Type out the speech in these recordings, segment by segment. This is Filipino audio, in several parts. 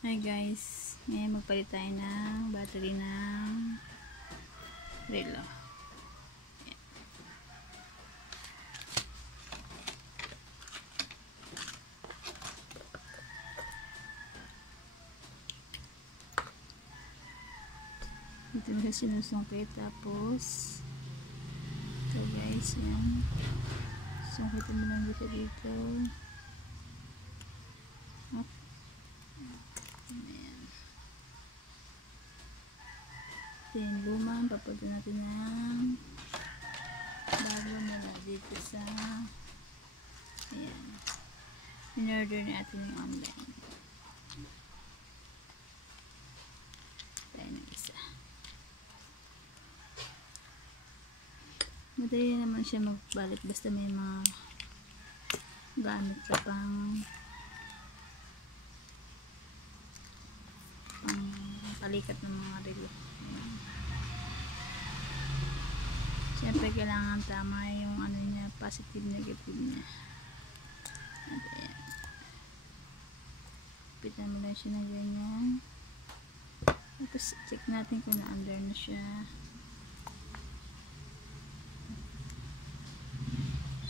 Hi guys, ngayon magpalit tayo ng battery ng relo. Dito na siya sinusungkit, tapos ito guys, yan, sungkitin mo lang dito dito. Up. Ayan. Then luma, papunta natin ng bago mula dito sa ayan, in-order natin yung online. Tayo ng isa. Madali naman siya magbalit basta may mga gamit ka pang palikat ng mga relo. Siyempre kailangan tama yung ano niya, positive negative niya. At ayan, pitan mo lang siya na ganyan, tapos check natin kung na-under na siya.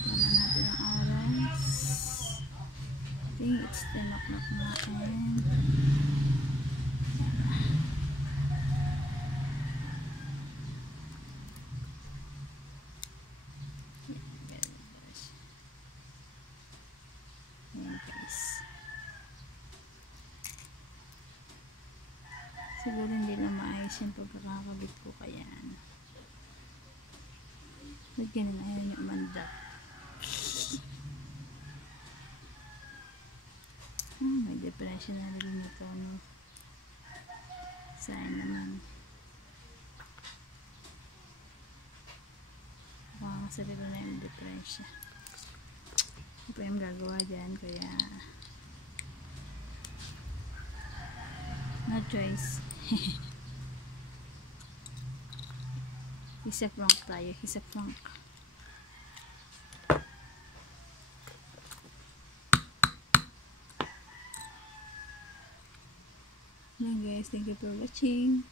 Naman natin ang oras. I think it's 10 o'clock na, and siguro hindi lang maayos yung pagkakakabit ko, kaya ganun, ayaw yung umanda. May depression na rin ito, no? Sayang naman. Baka masarili na yung depression. Ano pa yung gagawa dyan, kaya no choice. Isa frank tayo, isa frank. Guys, thank you for watching.